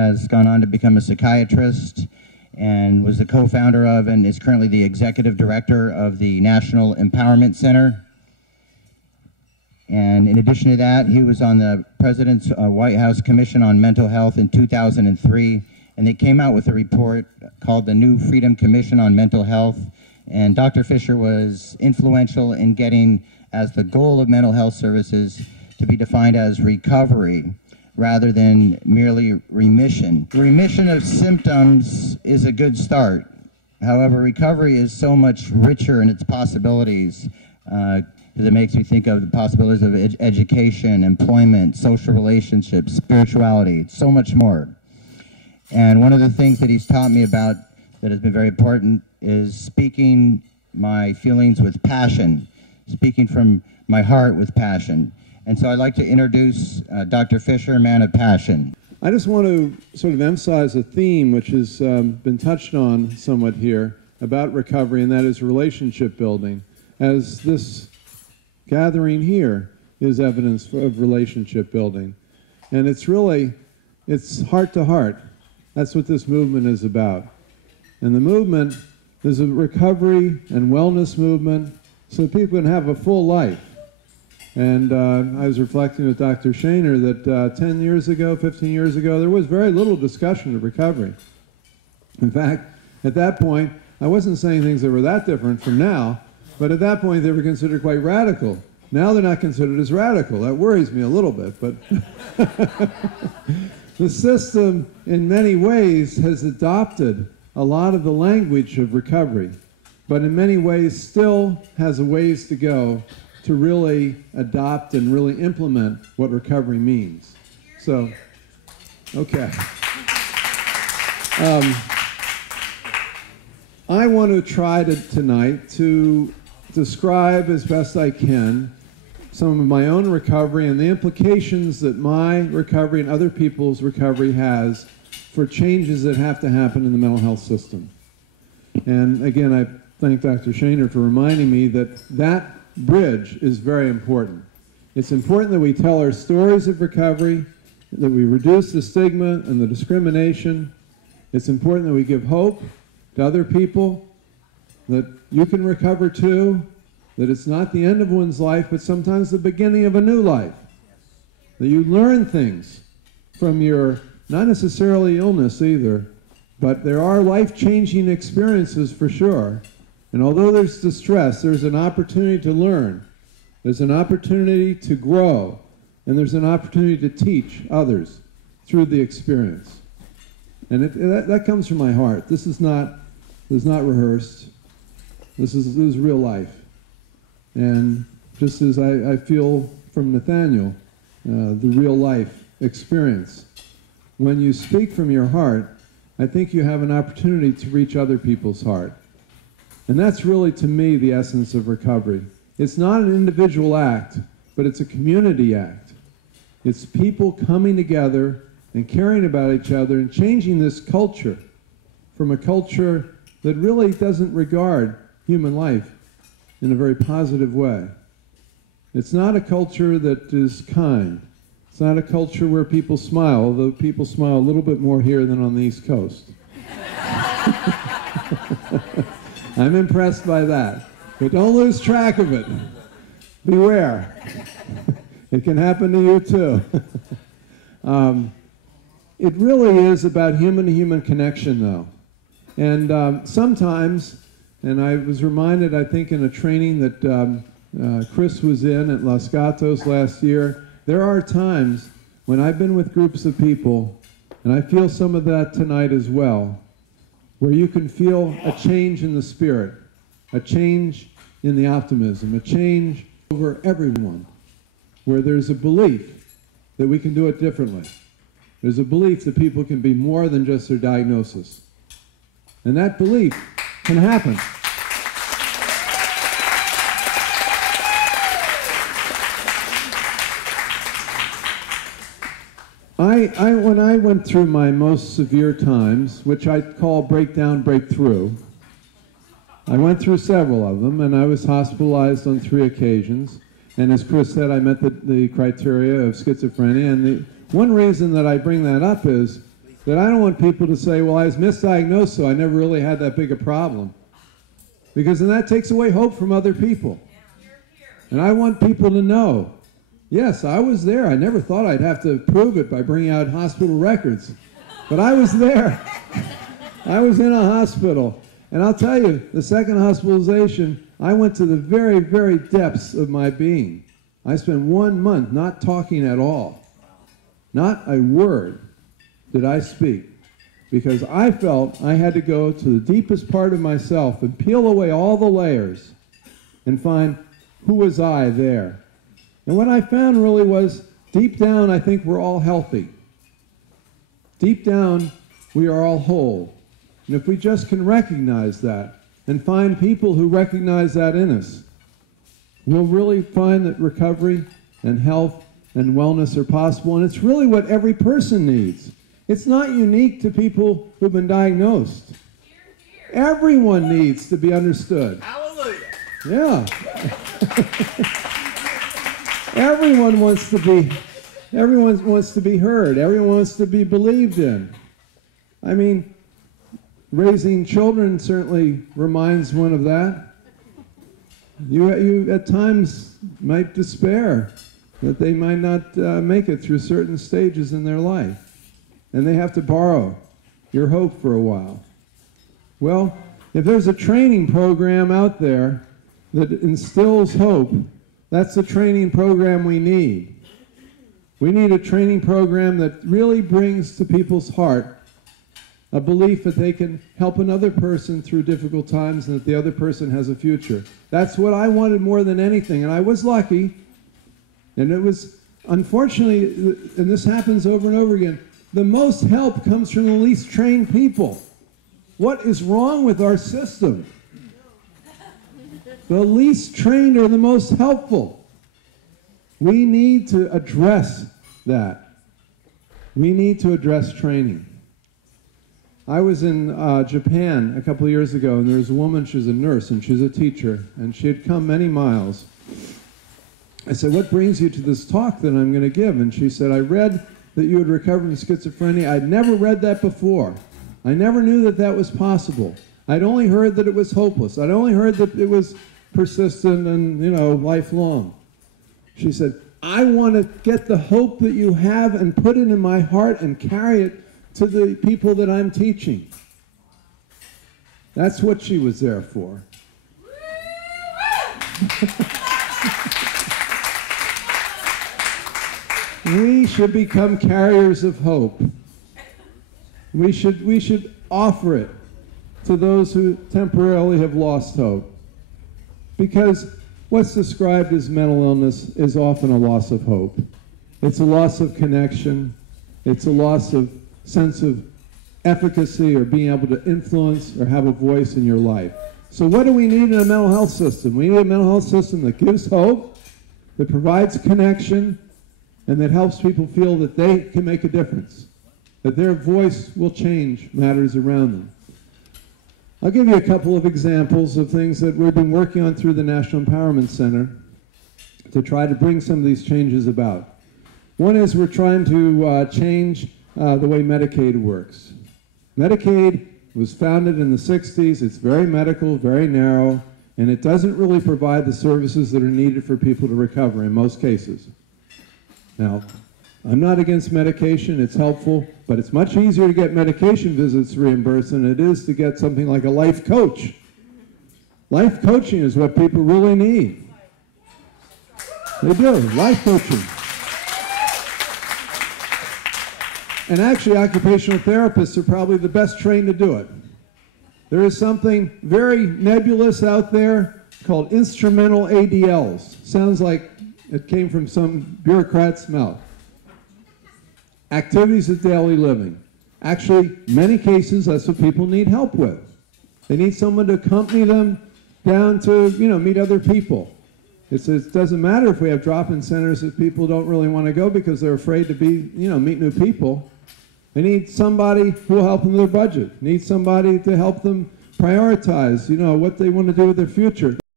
has gone on to become a psychiatrist and was the co-founder of and is currently the executive director of the National Empowerment Center. And in addition to that, he was on the President's White House Commission on Mental Health in 2003, and they came out with a report called the New Freedom Commission on Mental Health. And Dr. Fisher was influential in getting as the goal of mental health services to be defined as recovery rather than merely remission. The remission of symptoms is a good start. However, recovery is so much richer in its possibilities because it makes me think of the possibilities of education, employment, social relationships, spirituality, so much more. And one of the things that he's taught me about that has been very important is speaking my feelings with passion, speaking from my heart with passion. And so I'd like to introduce Dr. Fisher, man of passion. I just want to sort of emphasize a theme which has been touched on somewhat here about recovery, and that is relationship building, as this gathering here is evidence of relationship building. And it's heart to heart. That's what this movement is about. And the movement is a recovery and wellness movement so that people can have a full life. And I was reflecting with Dr. Shaner that 10 years ago, 15 years ago, there was very little discussion of recovery. In fact, at that point, I wasn't saying things that were that different from now, but at that point they were considered quite radical. Now they're not considered as radical. That worries me a little bit, but the system in many ways has adopted a lot of the language of recovery, but in many ways still has a ways to go to really adopt and really implement what recovery means. So, okay. I want to try tonight to describe as best I can some of my own recovery and the implications that my recovery and other people's recovery has for changes that have to happen in the mental health system. And again, I thank Dr. Shaner for reminding me that that bridge is very important. It's important that we tell our stories of recovery, that we reduce the stigma and the discrimination. It's important that we give hope to other people, that you can recover too, that it's not the end of one's life, but sometimes the beginning of a new life. That you learn things from your, not necessarily illness either, but there are life-changing experiences for sure. And although there's distress, there's an opportunity to learn. There's an opportunity to grow. And there's an opportunity to teach others through the experience. And that comes from my heart. This is not rehearsed. This is real life. And just as I feel from Nathaniel, the real life experience. When you speak from your heart, I think you have an opportunity to reach other people's heart. And that's really, to me, the essence of recovery. It's not an individual act, but it's a community act. It's people coming together and caring about each other and changing this culture from a culture that really doesn't regard human life in a very positive way. It's not a culture that is kind. It's not a culture where people smile, although people smile a little bit more here than on the East Coast. I'm impressed by that. But don't lose track of it. Beware. It can happen to you too. It really is about human-to-human connection, though. And sometimes, and I was reminded, I think, in a training that Chris was in at Los Gatos last year, there are times when I've been with groups of people, and I feel some of that tonight as well, where you can feel a change in the spirit, a change in the optimism, a change over everyone, where there's a belief that we can do it differently. There's a belief that people can be more than just their diagnosis. And that belief can happen. When I went through my most severe times, which I call breakdown, breakthrough, I went through several of them, and I was hospitalized on 3 occasions. And as Chris said, I met the criteria of schizophrenia. And the one reason that I bring that up is that I don't want people to say, well, I was misdiagnosed, so I never really had that big a problem. Because then that takes away hope from other people. And I want people to know, yes, I was there. I never thought I'd have to prove it by bringing out hospital records. But I was there. I was in a hospital. And I'll tell you, the second hospitalization, I went to the very, very depths of my being. I spent 1 month not talking at all. Not a word did I speak. Because I felt I had to go to the deepest part of myself and peel away all the layers and find who was I there. And what I found really was, deep down, I think we're all healthy. Deep down, we are all whole. And if we just can recognize that and find people who recognize that in us, we'll really find that recovery and health and wellness are possible. And it's really what every person needs. It's not unique to people who've been diagnosed. Everyone needs to be understood. Hallelujah. Yeah. Everyone wants to be heard. Everyone wants to be believed in. I mean, raising children certainly reminds one of that. You at times might despair that they might not make it through certain stages in their life. And they have to borrow your hope for a while. Well, if there's a training program out there that instills hope, that's the training program we need. We need a training program that really brings to people's heart a belief that they can help another person through difficult times and that the other person has a future. That's what I wanted more than anything, and I was lucky. And it was, unfortunately, and this happens over and over again, the most help comes from the least trained people. What is wrong with our system? The least trained are the most helpful. We need to address that. We need to address training. I was in Japan a couple of years ago, and there was a woman, she was a nurse, and she's a teacher, and she had come many miles. I said, what brings you to this talk that I'm going to give? And she said, I read that you had recovered from schizophrenia. I'd never read that before. I never knew that that was possible. I'd only heard that it was hopeless. I'd only heard that it was persistent and, lifelong. She said, I want to get the hope that you have and put it in my heart and carry it to the people that I'm teaching. That's what she was there for. We should become carriers of hope. We should offer it to those who temporarily have lost hope. Because what's described as mental illness is often a loss of hope. It's a loss of connection. It's a loss of sense of efficacy or being able to influence or have a voice in your life. So what do we need in a mental health system? We need a mental health system that gives hope, that provides connection, and that helps people feel that they can make a difference, that their voice will change matters around them. I'll give you a couple of examples of things that we've been working on through the National Empowerment Center to try to bring some of these changes about. One is we're trying to change the way Medicaid works. Medicaid was founded in the 60s. It's very medical, very narrow, and it doesn't really provide the services that are needed for people to recover in most cases. Now, I'm not against medication, it's helpful, but it's much easier to get medication visits reimbursed than it is to get something like a life coach. Life coaching is what people really need. They do, life coaching. And actually, occupational therapists are probably the best trained to do it. There is something very nebulous out there called instrumental ADLs. Sounds like it came from some bureaucrat's mouth. Activities of daily living. Actually, many cases, that's what people need help with. They need someone to accompany them down to, meet other people. It doesn't matter if we have drop-in centers if people don't really want to go because they're afraid to meet new people. They need somebody who will help them with their budget. Need somebody to help them prioritize, what they want to do with their future.